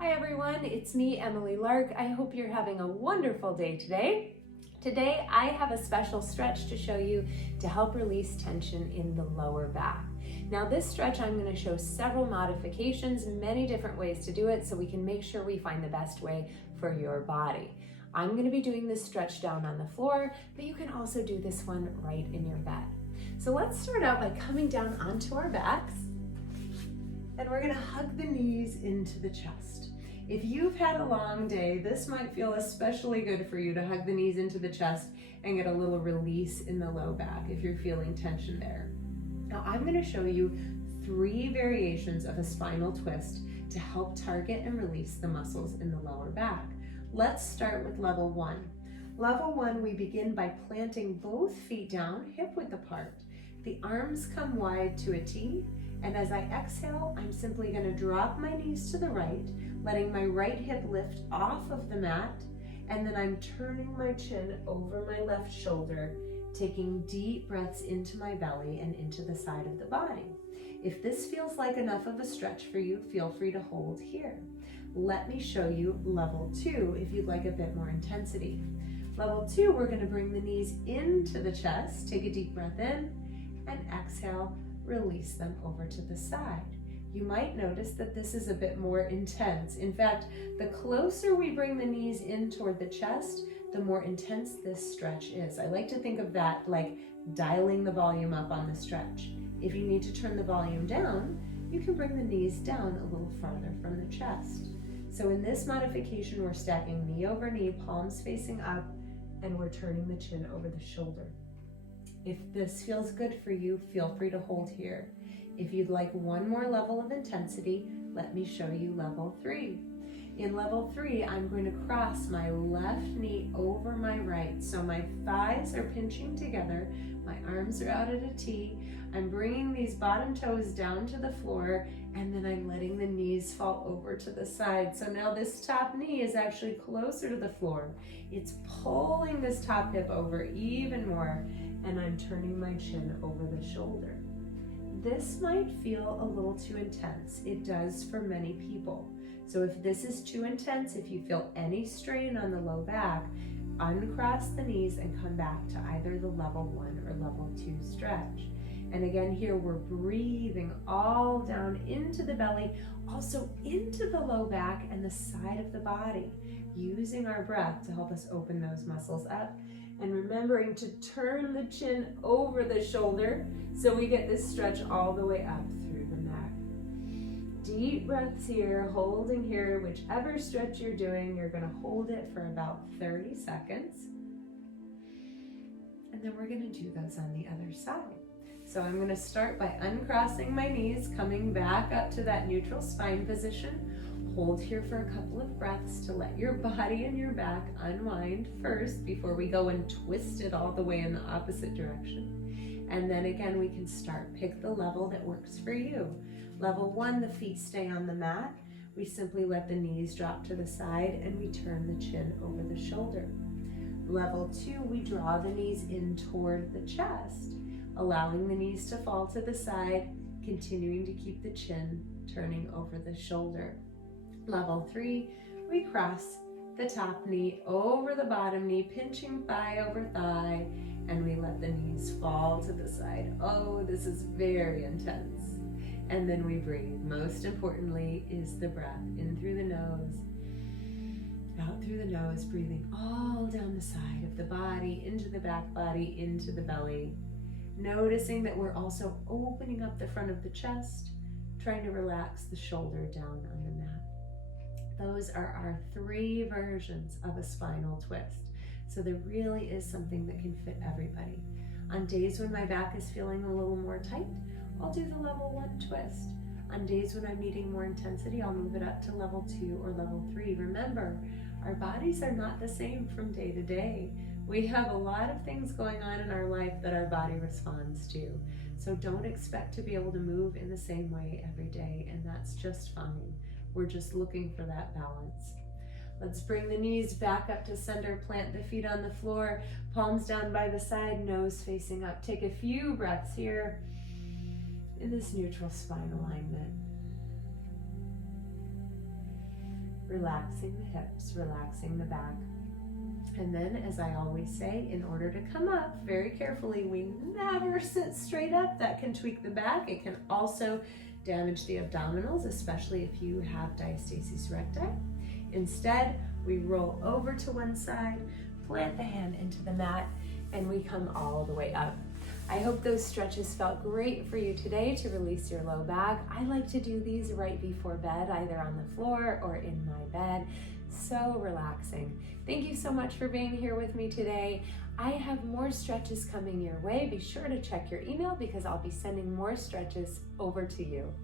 Hi everyone, it's me, Emily Lark. I hope you're having a wonderful day today. Today I have a special stretch to show you to help release tension in the lower back. Now this stretch I'm going to show several modifications, many different ways to do it so we can make sure we find the best way for your body. I'm going to be doing this stretch down on the floor, but you can also do this one right in your bed. So let's start out by coming down onto our backs, and we're going to hug the knees into the chest. If you've had a long day, this might feel especially good for you to hug the knees into the chest and get a little release in the low back if you're feeling tension there. Now I'm going to show you 3 variations of a spinal twist to help target and release the muscles in the lower back. Let's start with level 1. Level 1, we begin by planting both feet down, hip width apart. The arms come wide to a T, and as I exhale, I'm simply going to drop my knees to the right, letting my right hip lift off of the mat, and then I'm turning my chin over my left shoulder, taking deep breaths into my belly and into the side of the body. If this feels like enough of a stretch for you, feel free to hold here. Let me show you level 2 if you'd like a bit more intensity. Level 2, we're going to bring the knees into the chest, take a deep breath in, and exhale, release them over to the side. You might notice that this is a bit more intense. In fact, the closer we bring the knees in toward the chest, the more intense this stretch is. I like to think of that like dialing the volume up on the stretch. If you need to turn the volume down, you can bring the knees down a little farther from the chest. So in this modification, we're stacking knee over knee, palms facing up, and we're turning the chin over the shoulder. If this feels good for you, feel free to hold here. If you'd like one more level of intensity, let me show you level 3. In level 3, I'm going to cross my left knee over my right. So my thighs are pinching together, my arms are out at a T. I'm bringing these bottom toes down to the floor, and then I'm letting the knees fall over to the side. So now this top knee is actually closer to the floor. It's pulling this top hip over even more, and I'm turning my chin over the shoulder. This might feel a little too intense. It does for many people. So if this is too intense, if you feel any strain on the low back, uncross the knees and come back to either the level 1 or level 2 stretch. And again, here we're breathing all down into the belly, also into the low back and the side of the body, using our breath to help us open those muscles up. And remembering to turn the chin over the shoulder so we get this stretch all the way up through the neck. Deep breaths here, holding here. Whichever stretch you're doing, you're going to hold it for about 30 seconds. And then we're going to do those on the other side. So I'm going to start by uncrossing my knees, coming back up to that neutral spine position. Hold here for a couple of breaths to let your body and your back unwind first before we go and twist it all the way in the opposite direction. And then again, we can start. Pick the level that works for you. Level 1, the feet stay on the mat. We simply let the knees drop to the side and we turn the chin over the shoulder. Level 2, we draw the knees in toward the chest, allowing the knees to fall to the side, continuing to keep the chin turning over the shoulder. Level 3, we cross the top knee over the bottom knee, pinching thigh over thigh, and we let the knees fall to the side. Oh, this is very intense. And then we breathe. Most importantly is the breath in through the nose, out through the nose, breathing all down the side of the body, into the back body, into the belly. Noticing that we're also opening up the front of the chest, trying to relax the shoulder down on the mat. Those are our 3 versions of a spinal twist. So there really is something that can fit everybody. On days when my back is feeling a little more tight, I'll do the level 1 twist. On days when I'm needing more intensity, I'll move it up to level 2 or level 3. Remember, our bodies are not the same from day to day. We have a lot of things going on in our life that our body responds to. So don't expect to be able to move in the same way every day, and that's just fine. We're just looking for that balance. Let's bring the knees back up to center, plant the feet on the floor, palms down by the side, nose facing up. Take a few breaths here in this neutral spine alignment. relaxing the hips, relaxing the back. And then, as I always say, in order to come up, very carefully, we never sit straight up. That can tweak the back. It can also damage the abdominals, especially if you have diastasis recti. Instead, we roll over to one side, plant the hand into the mat, and we come all the way up. I hope those stretches felt great for you today to release your low back. I like to do these right before bed, either on the floor or in my bed. So relaxing. Thank you so much for being here with me today. I have more stretches coming your way. Be sure to check your email because I'll be sending more stretches over to you.